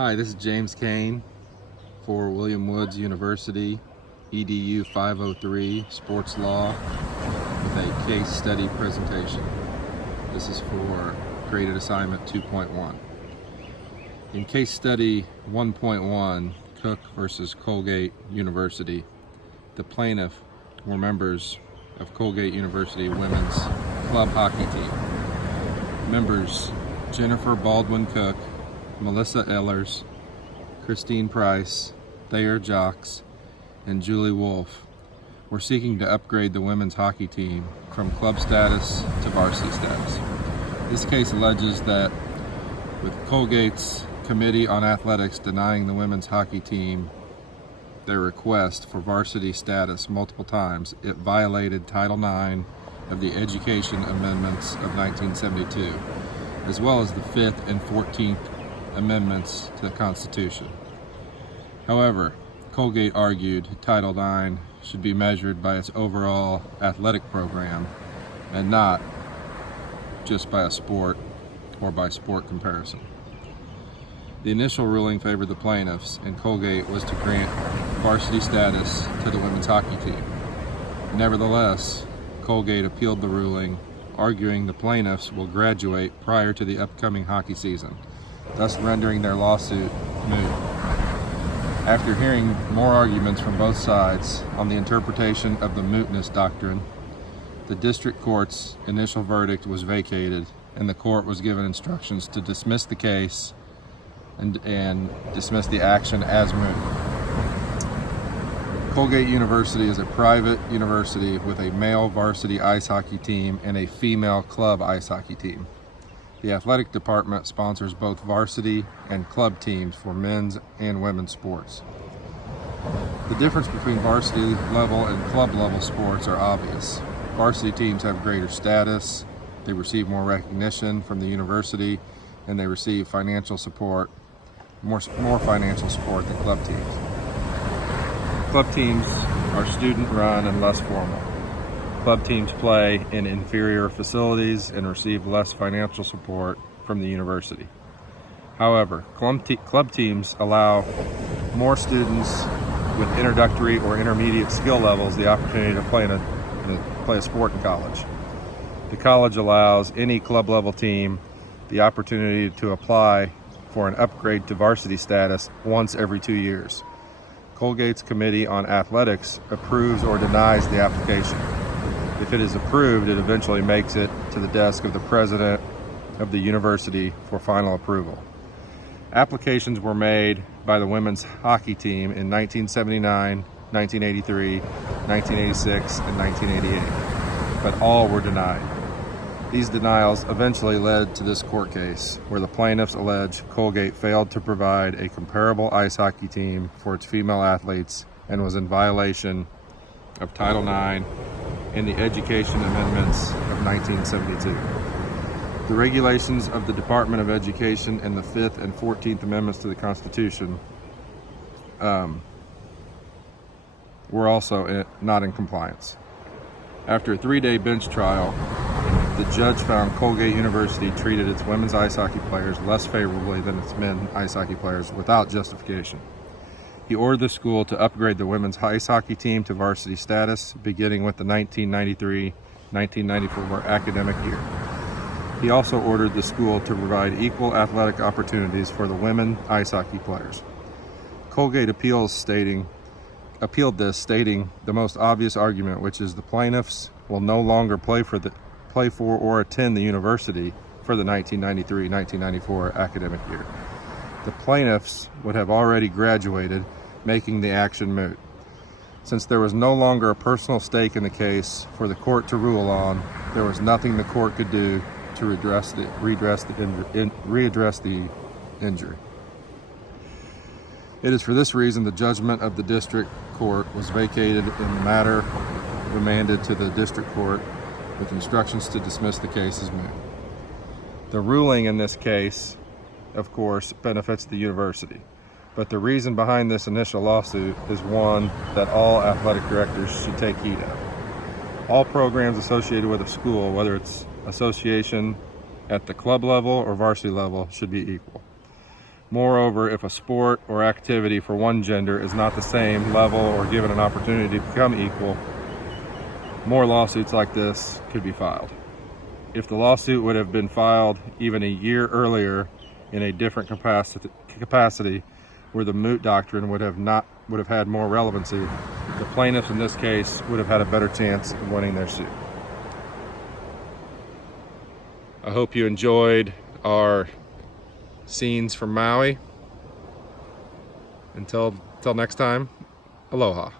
Hi, this is James Kane for William Woods University, EDU 503, Sports Law, with a case study presentation. This is for graded assignment 2.1. In case study 1.1, Cook versus Colgate University, the plaintiff were members of Colgate University women's club hockey team. Members Jennifer Baldwin Cook, Melissa Ehlers, Christine Price, Thayer Jocks, and Julie Wolf were seeking to upgrade the women's hockey team from club status to varsity status. This case alleges that with Colgate's Committee on Athletics denying the women's hockey team their request for varsity status multiple times, it violated Title IX of the Education Amendments of 1972, as well as the 5th and 14th Amendments to the Constitution. However, Colgate argued Title IX should be measured by its overall athletic program and not just by a sport or by sport comparison. The initial ruling favored the plaintiffs, and Colgate was to grant varsity status to the women's hockey team. Nevertheless, Colgate appealed the ruling, arguing the plaintiffs will graduate prior to the upcoming hockey season, thus rendering their lawsuit moot. After hearing more arguments from both sides on the interpretation of the mootness doctrine, the district court's initial verdict was vacated, and the court was given instructions to dismiss the case and dismiss the action as moot. Colgate University is a private university with a male varsity ice hockey team and a female club ice hockey team. The athletic department sponsors both varsity and club teams for men's and women's sports. The difference between varsity level and club level sports are obvious. Varsity teams have greater status, they receive more recognition from the university, and they receive financial support, more financial support than club teams. Club teams are student-run and less formal. Club teams play in inferior facilities and receive less financial support from the university. However, club teams allow more students with introductory or intermediate skill levels the opportunity to play a sport in college. The college allows any club level team the opportunity to apply for an upgrade to varsity status once every 2 years. Colgate's Committee on Athletics approves or denies the application. If it is approved, it eventually makes it to the desk of the president of the university for final approval. Applications were made by the women's hockey team in 1979, 1983, 1986, and 1988, but all were denied. These denials eventually led to this court case, where the plaintiffs allege Colgate failed to provide a comparable ice hockey team for its female athletes and was in violation of Title IX and the Education Amendments of 1972. The regulations of the Department of Education and the 5th and 14th Amendments to the Constitution were also not in compliance. After a 3-day bench trial, the judge found Colgate University treated its women's ice hockey players less favorably than its men ice hockey players without justification. He ordered the school to upgrade the women's ice hockey team to varsity status, beginning with the 1993-1994 academic year. He also ordered the school to provide equal athletic opportunities for the women ice hockey players. Colgate appealed this, stating the most obvious argument, which is the plaintiffs will no longer play for or attend the university for the 1993-1994 academic year. The plaintiffs would have already graduated, making the action moot. Since there was no longer a personal stake in the case for the court to rule on, there was nothing the court could do to readdress the injury. It is for this reason the judgment of the district court was vacated and the matter remanded to the district court with instructions to dismiss the case as moot. The ruling in this case, of course, benefits the university. But the reason behind this initial lawsuit is one that all athletic directors should take heed of. All programs associated with a school, whether it's association at the club level or varsity level, should be equal. Moreover, if a sport or activity for one gender is not the same level or given an opportunity to become equal, more lawsuits like this could be filed. If the lawsuit would have been filed even a year earlier in a different capacity where the moot doctrine would have had more relevancy, the plaintiffs in this case would have had a better chance of winning their suit. I hope you enjoyed our scenes from Maui. Until next time, aloha.